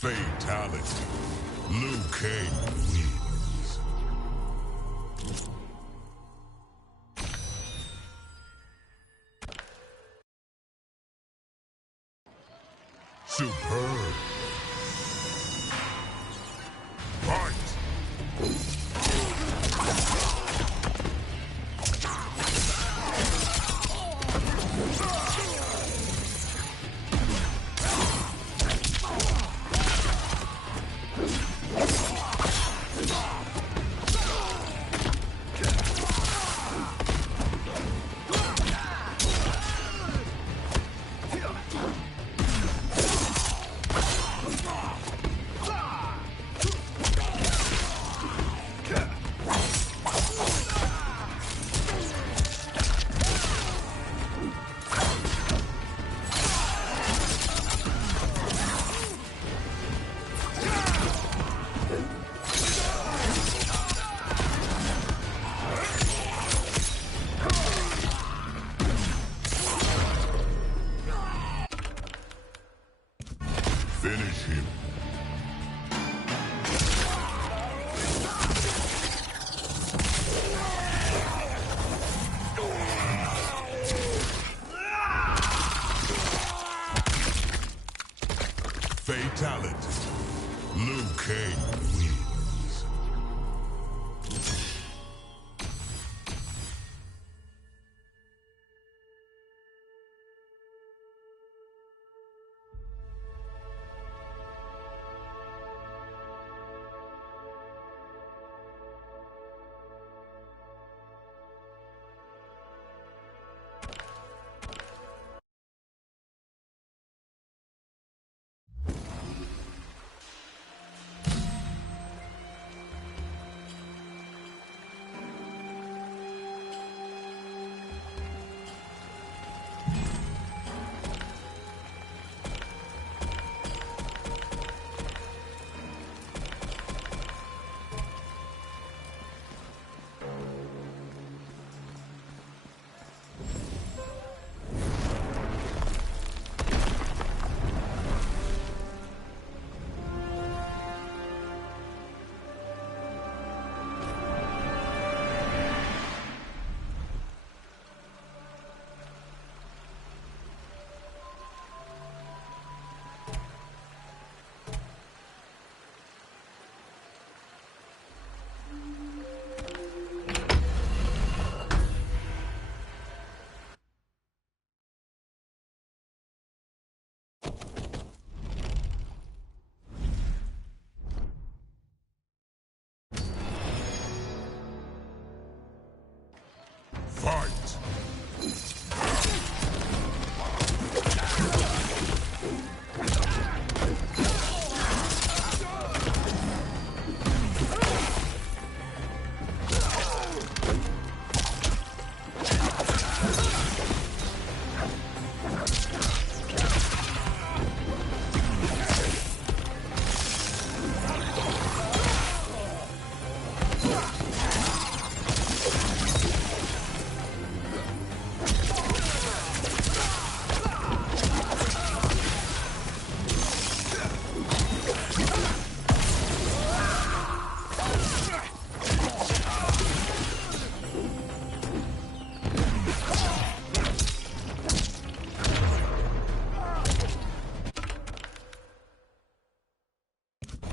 Fatality. Liu Kang wins. Superb. Fight. Finish him. Fatality. Liu Kang wins.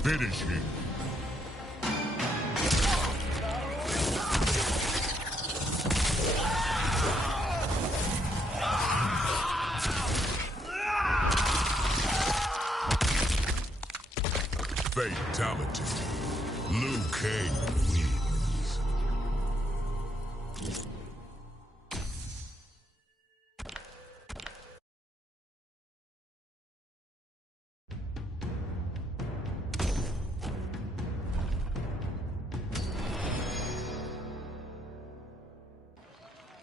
Finish him. Fatality. Liu Kang wins.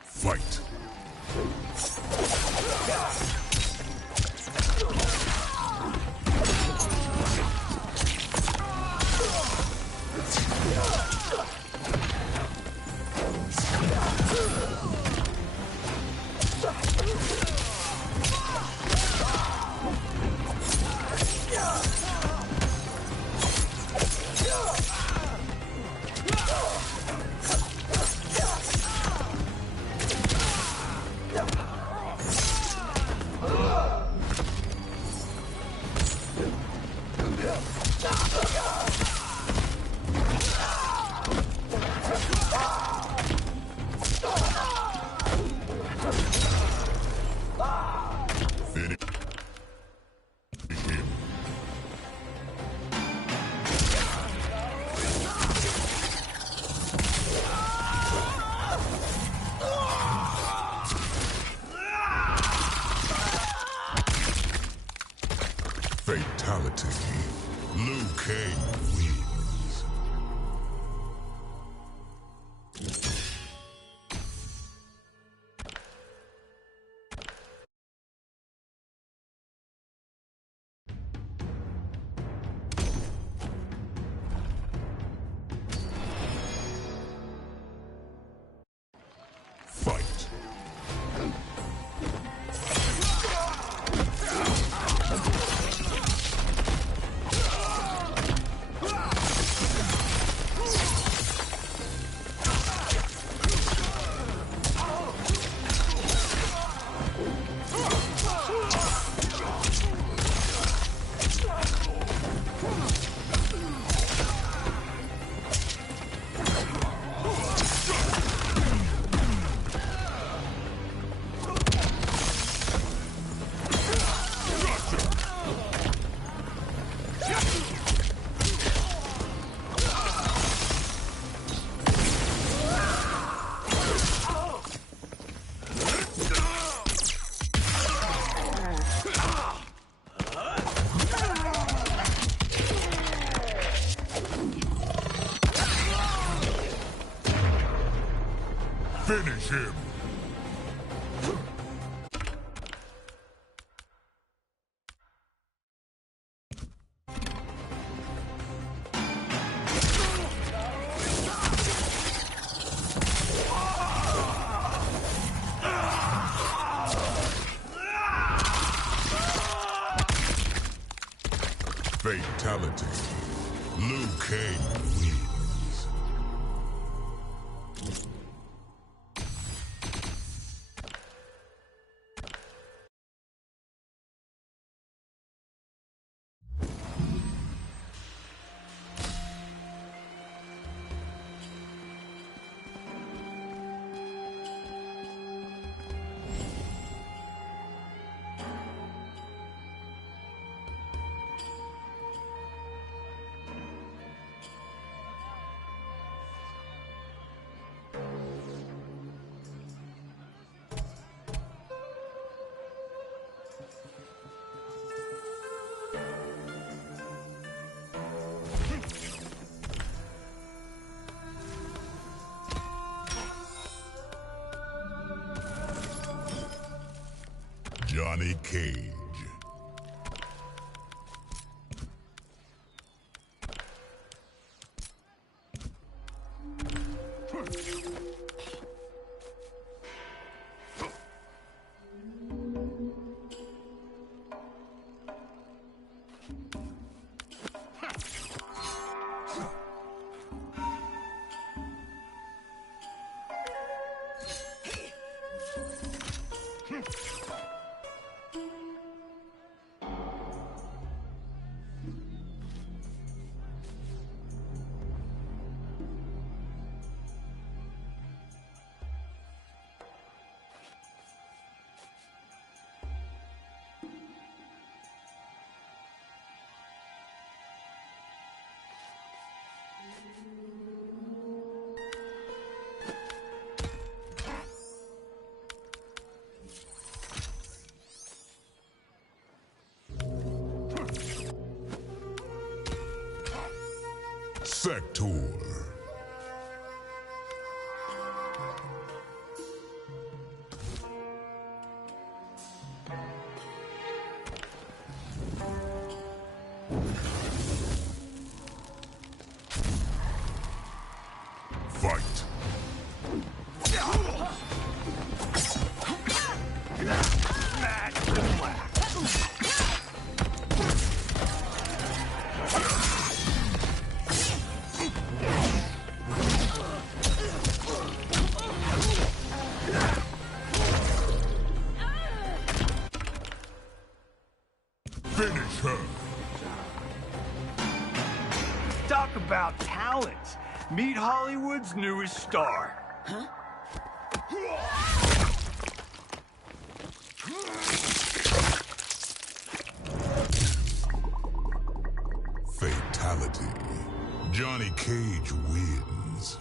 Fight. Fatality. Liu Kang wins. Fight. Finish him! Fatality. Liu Kang wins. Johnny Cage. Sector. Fight. Finish her. Talk about talent. Meet Hollywood's newest star. Huh? Fatality. Johnny Cage wins.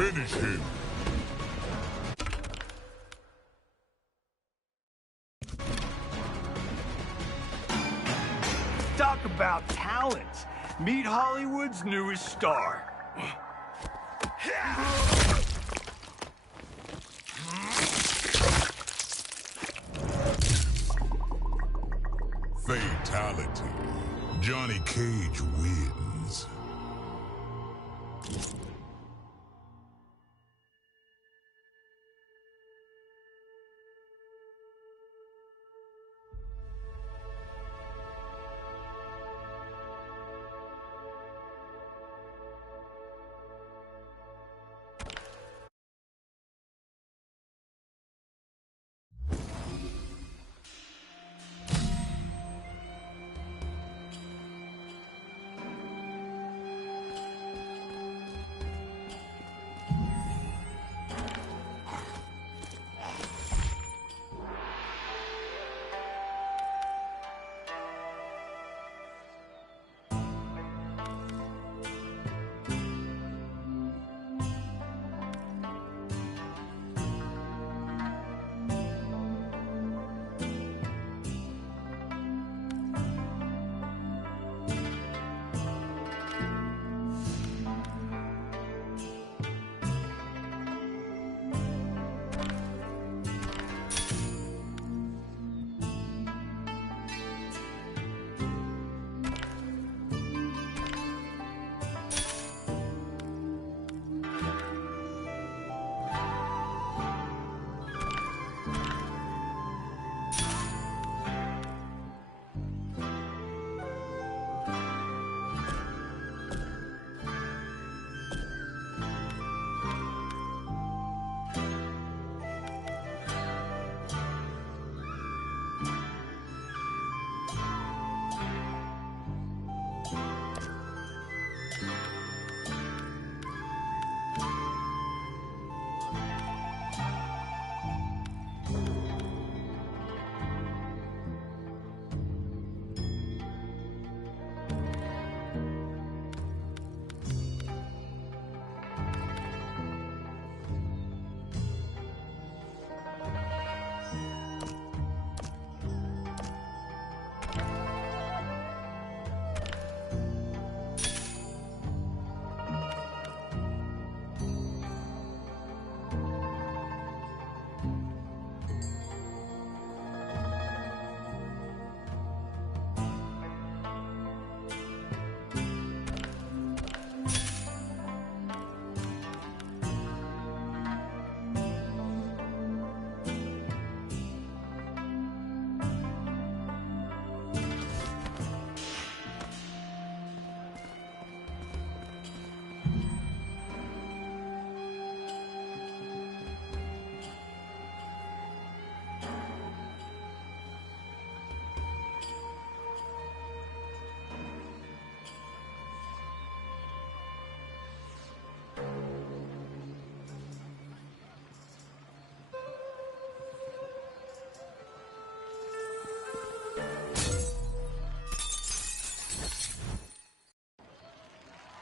Finish him. Talk about talent. Meet Hollywood's newest star. Fatality. Johnny Cage wins.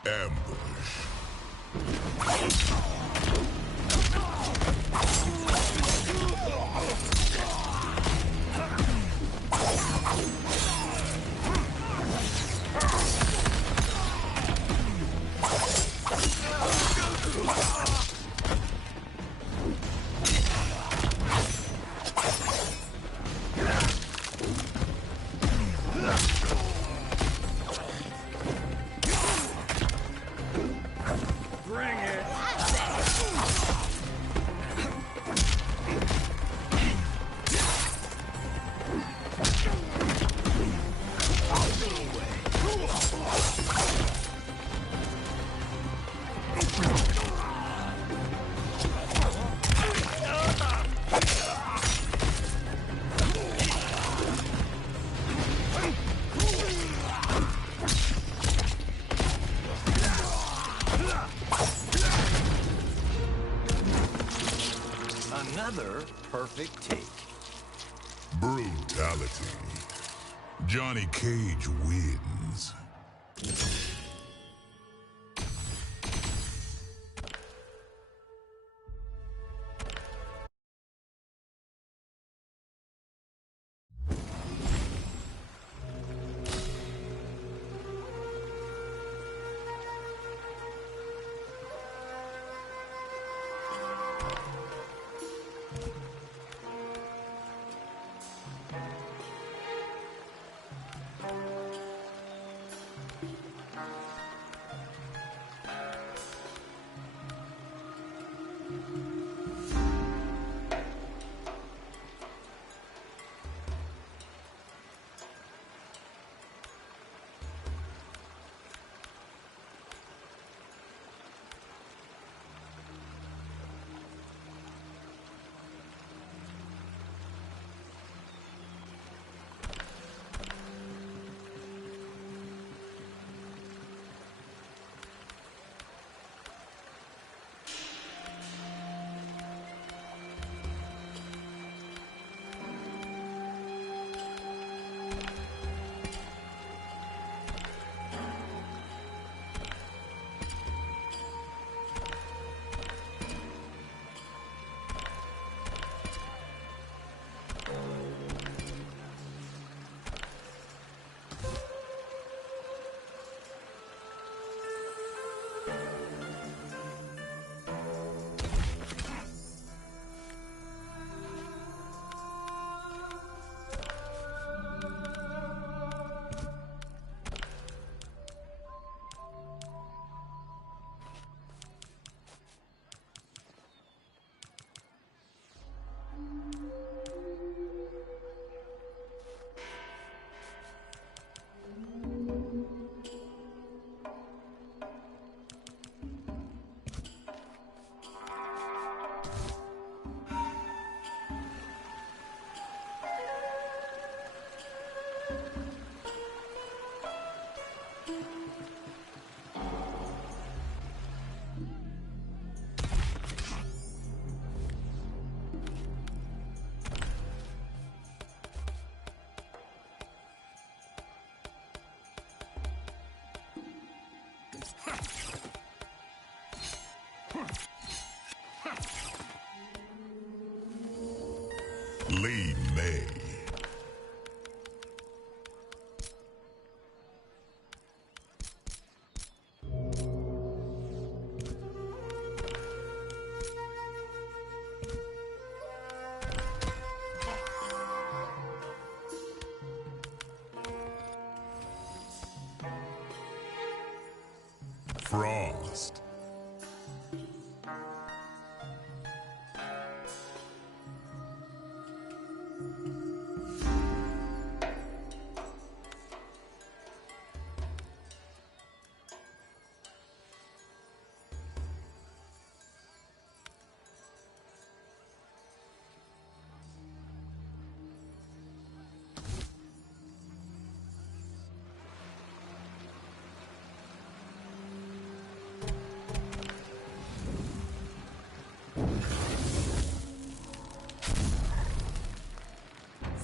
Ambush. Another perfect take. Brutality. Johnny Cage wins. Lee May. Frost.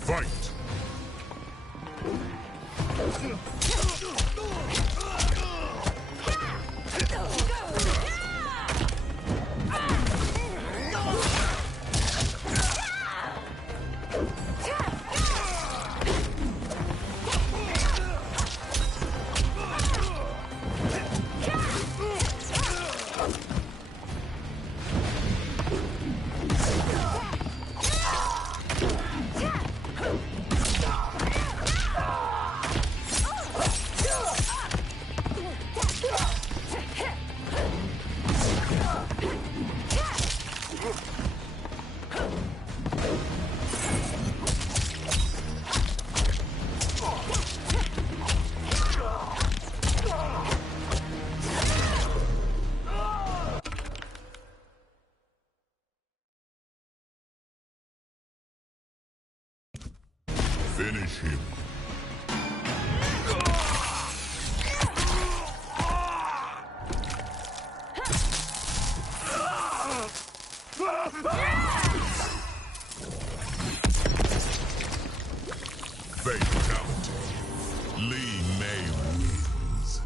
Fight! Finish him. Fatality. Lee May wins.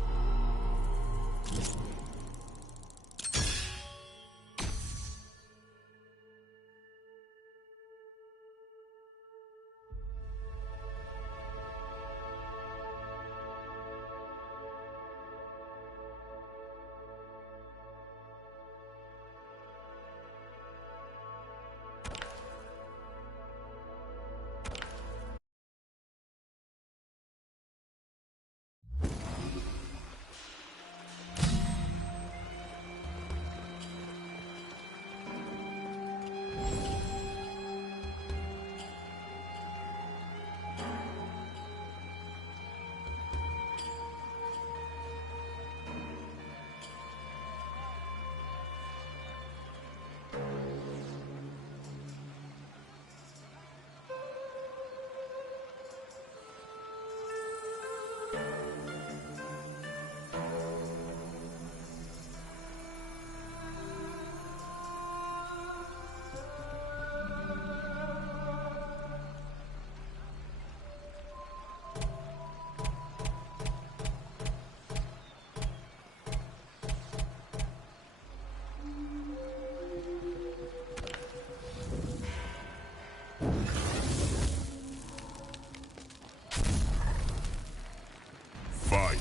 Fight.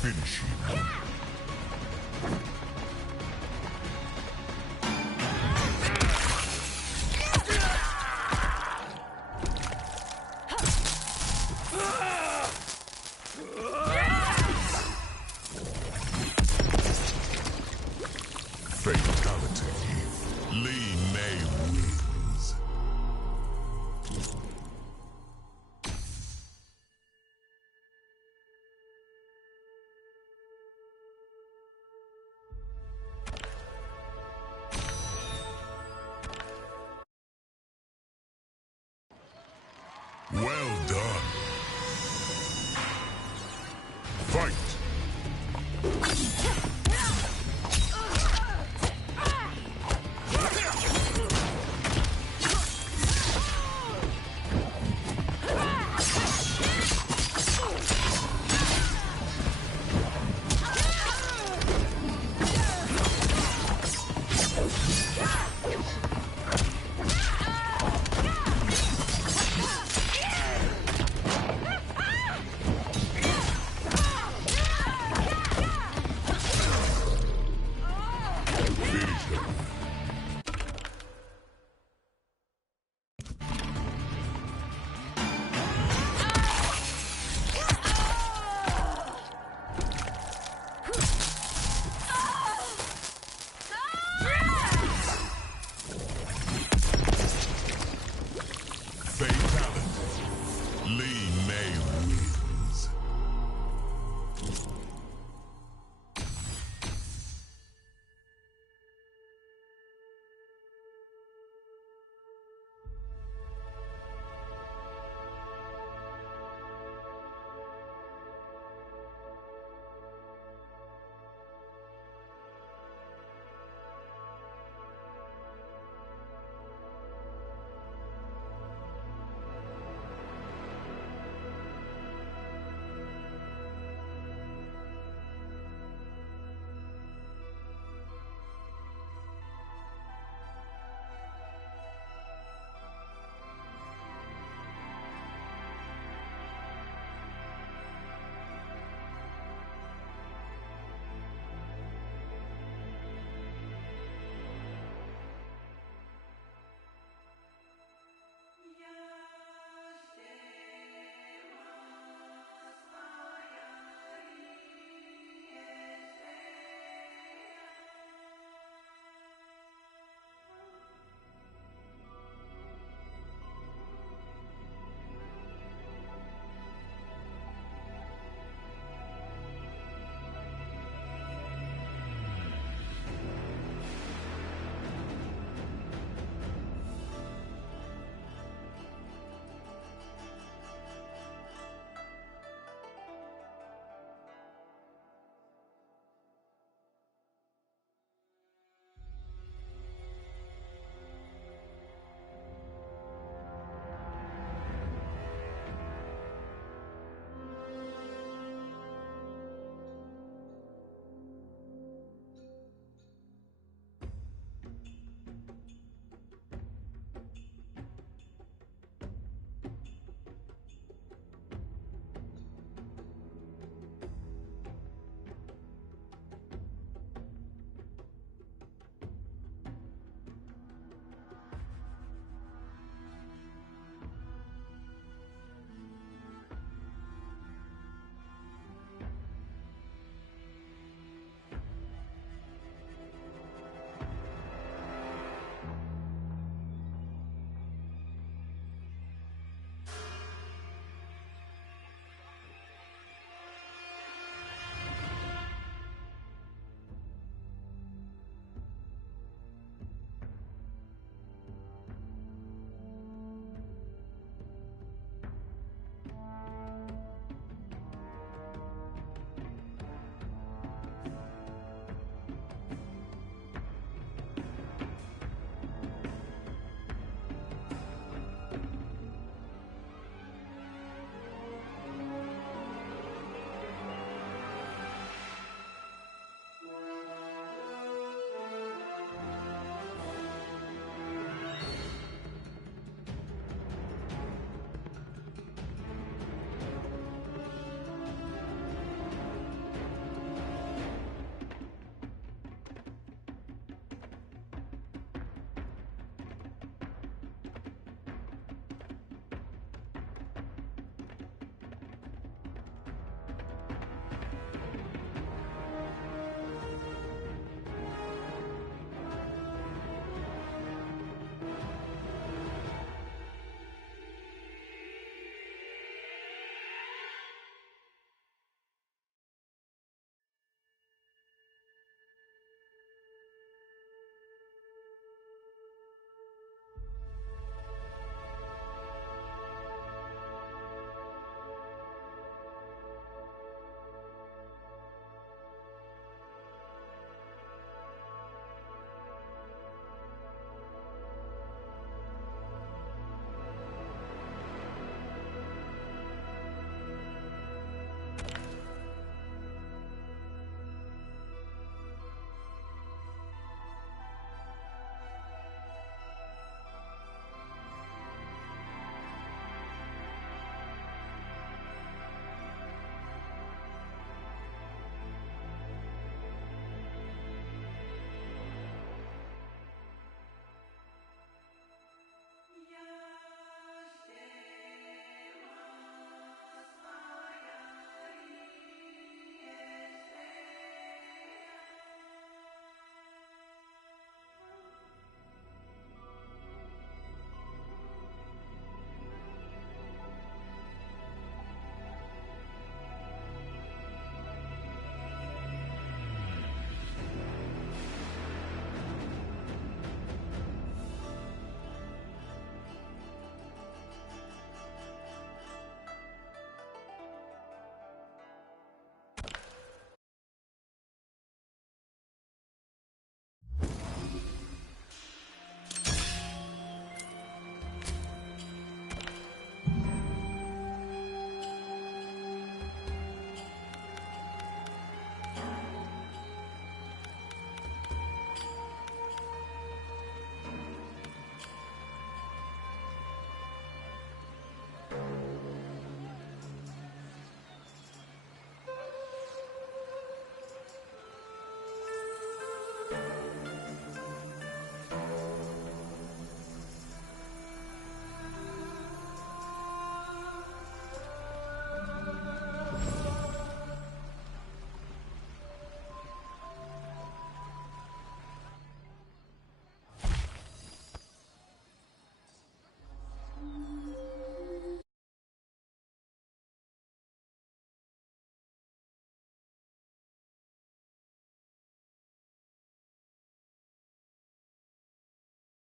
Finish him. Well done.